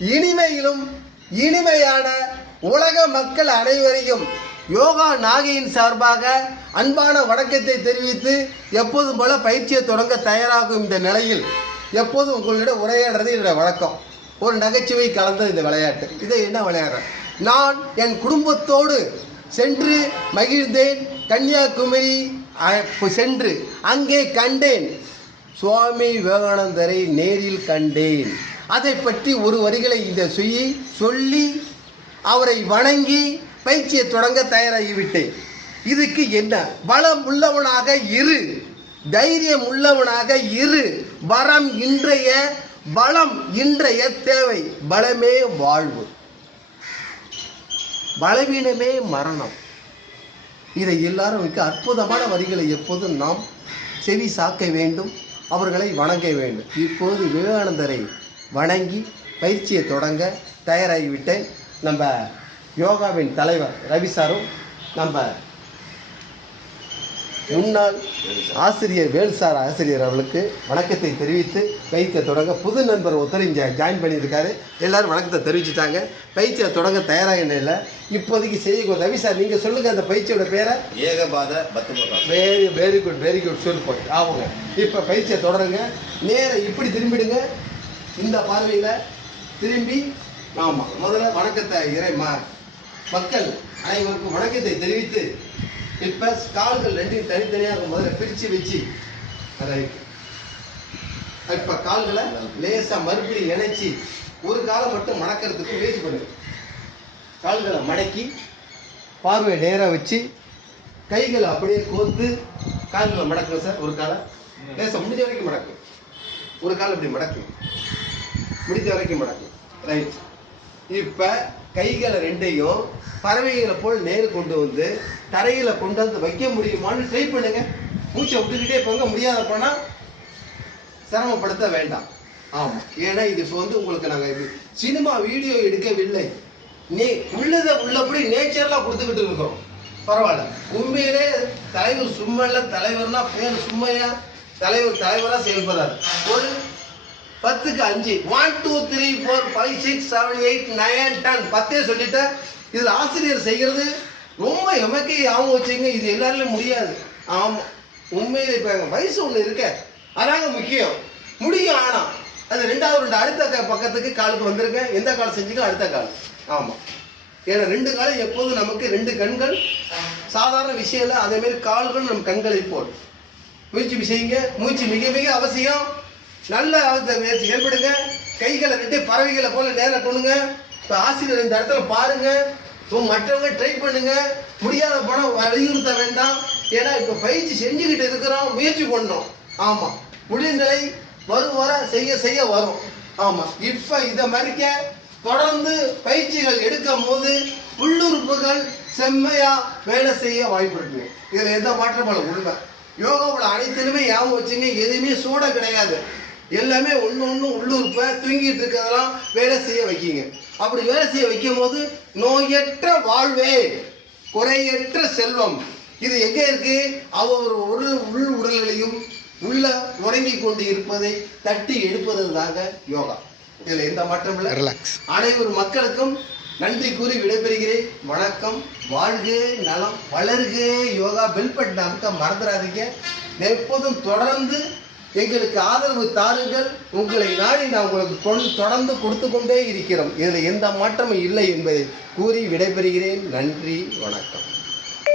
இனிமையிலும் இனிமையான உலக மக்கள் அனைவரையும் யோகா நாகையின் சார்பாக அன்பான வணக்கத்தை தெரிவித்து எப்போதும் போல பயிற்சியை தொடங்க தயாராகும் இந்த நிலையில் எப்போதும் உங்களிடம் உரையாடுறது என்னோட வழக்கம். ஒரு நகைச்சுவை கலந்த இந்த விளையாட்டு. இதை என்ன விளையாடுறேன்? நான் என் குடும்பத்தோடு சென்று மகிழ்ந்தேன். கன்னியாகுமரி அ- சென்று அங்கே கண்டேன். சுவாமி விவேகானந்தரை நேரில் கண்டேன். அதை பற்றி ஒரு வரிகளை இந்த சொல்லி சொல்லி அவரை வணங்கி பயிற்சியை தொடங்க தயாராகிவிட்டேன். இதுக்கு என்ன? பலம் உள்ளவனாக இரு. தைரியம் உள்ளவனாக இரு. வரம் இன்றைய பலம் இன்றைய தேவை. பலமே வாழ்வு. பலவீனமே மரணம். இதை எல்லாரும் மிக அற்புதமான வரிகளை எப்போதும் நாம் செவி சாக்க வேண்டும் அவர்களை வணங்க வேண்டும். இப்போது விவேகானந்தரை வணங்கி பயிற்சியை தொடங்க தயாராகிவிட்டேன். நம்ம யோகாவின் தலைவர் ரவி சாரும் நம்ம முன்னாள் ஆசிரியர் வேல்சார் ஆசிரியர் அவர்களுக்கு வணக்கத்தை தெரிவித்து பயிற்சியை தொடங்க புது நண்பர் ஒருத்தர் இங்கே ஜாயின் பண்ணியிருக்காரு. எல்லாரும் வணக்கத்தை தெரிவிச்சிட்டாங்க. பயிற்சியை தொடங்க தயாராக இல்லை இப்போதைக்கு செய்ய ரவி சார் நீங்கள் சொல்லுங்கள் அந்த பயிற்சியோட பேரை. ஏகபாத பத்துமுகம் very very good very good சொல் போய் ஆகுங்க. இப்போ பயிற்சியை தொடருங்க. நேர இப்படி திரும்பிடுங்க. இந்த பார்வையில் திரும்பி ஆமாம் முதல்ல வணக்கத்தை இறைமா மக்கள் அனைவருக்கும் வணக்கத்தை தெரிவித்து இப்போ கால்கள் ரெண்டையும் தனித்தனியாக முதல்ல பிரித்து வச்சு அதை இப்போ கால்களை லேசாக மறுபடியும் இணைச்சி ஒரு காலை மட்டும் மணக்கிறதுக்கு முயற்சி பண்ணுங்க. கால்களை மடக்கி பார்வை நேராக வச்சு கைகளை அப்படியே கோத்து கால்களை மடக்குங்க சார் ஒரு காலை. லேசாக முடிஞ்ச வரைக்கும் மடக்கும் ஒரு கால் இப்படி மடக்கு. முடிஞ்ச வரைக்கும் மடக்கு ரைட் இப்போ கைகளை ரெண்டையும் பறவைகளை போல் நேர் கொண்டு வந்து தரையில் கொண்டு வந்து வைக்க முடியுமான்னு ட்ரை பண்ணுங்க. மூச்சை விட்டுக்கிட்டே போங்க. முடியாத போனால் சிரமப்படுத்த வேண்டாம். ஆமாம் ஏன்னா இது இப்போ வந்து உங்களுக்கு நாங்கள் சினிமா வீடியோ எடுக்கவில்லை. நீ உள்ளதை உள்ளபடி நேச்சர்லாம் கொடுத்துக்கிட்டு இருக்கோம். பரவாயில்ல. உண்மையிலே தலைவர் சும்மா இல்லை. தலைவர்னா பேர் சும்மையா? தலைவர் தலைவராக செயல்படுறாரு. ஒரு பத்துக்கு அஞ்சு. One two three four five six seven eight nine ten பத்தே சொல்லிட்டேன். இதில் ஆசிரியர் செய்கிறது ரொம்ப எமக்கை ஞாபகம் வச்சுங்க இது எல்லாருலையும் முடியாது. ஆமாம் உண்மையிலே இப்போ எங்கள் வயசு ஒன்று இருக்க. அதாங்க முக்கியம். முடியும் ஆனால் அது ரெண்டாவது ரெண்டு அடுத்த க- பக்கத்துக்கு காலுக்கு வந்திருக்கேன். எந்த கால் செஞ்சுக்கோ அடுத்த கால். ஆமாம் ஏன்னா ரெண்டு காலம் எப்போதும் நமக்கு ரெண்டு கண்கள். சாதாரண விஷயம் இல்லை அதேமாரி கால்கள் நம் கண்களை போல். முயற்சி செய்யுங்க மூச்சு மிக மிக அவசியம். நல்ல முயற்சி ஏற்படுங்க. கைகளை விட்டு பறவைகளை போல நேரம் கொண்டுங்க இப்போ ஆசிரியர் இந்த இடத்துல பாருங்க. மற்றவங்க ட்ரை பண்ணுங்க. முடியாத பணம் வலியுறுத்த வேண்டாம். ஏன்னா இப்போ பயிற்சி செஞ்சுக்கிட்டு இருக்கிறோம் முயற்சி பண்ணோம். ஆமாம் முடிந்தலை வரும் வர செய்ய செய்ய வரும். ஆமாம் இப்போ இதை மறிக்க தொடர்ந்து பயிற்சிகள் எடுக்கும் போது உள்ளுறுப்புகள் செம்மையா வேலை செய்ய வாய்ப்பு இருக்கு. இதில் எந்த மாற்றமும் உண்மை. யோகாவோட அனைத்திலுமே ஞாபகம் வச்சுங்க. எதுவுமே சூட கிடையாது. எல்லாமே ஒன்று ஒன்று உள்ளுறுப்பை தூங்கிட்டு இருக்கிறதெல்லாம் வேலை செய்ய வைக்கிங்க. அப்படி வேலை செய்ய வைக்கும் போது நோயற்ற வாழ்வே குறையற்ற செல்வம். இது எங்க இருக்கு? அவர் ஒரு உள் உடல்களையும் உள்ள உறங்கிக் கொண்டு இருப்பதை தட்டி எடுப்பதுதாங்க யோகா. இதுல எந்த மாற்றமும் இல்லை. ரிலாக்ஸ் அனைவரு மக்களுக்கும் நன்றி கூறி விடைபெறுகிறேன். வணக்கம். வாழ்க நலம். வளர்க. யோகா பெல் பட்டன் அமுக்க மறந்துடாதீங்க. எப்போதும் தொடர்ந்து எங்களுக்கு ஆதரவு தாருங்கள். உங்களை நாடி நான் உங்களுக்கு கொண்டு தொடர்ந்து கொடுத்து கொண்டே இருக்கிறோம். இதில் எந்த மாற்றமும் இல்லை என்பதை கூறி விடைபெறுகிறேன். நன்றி வணக்கம்.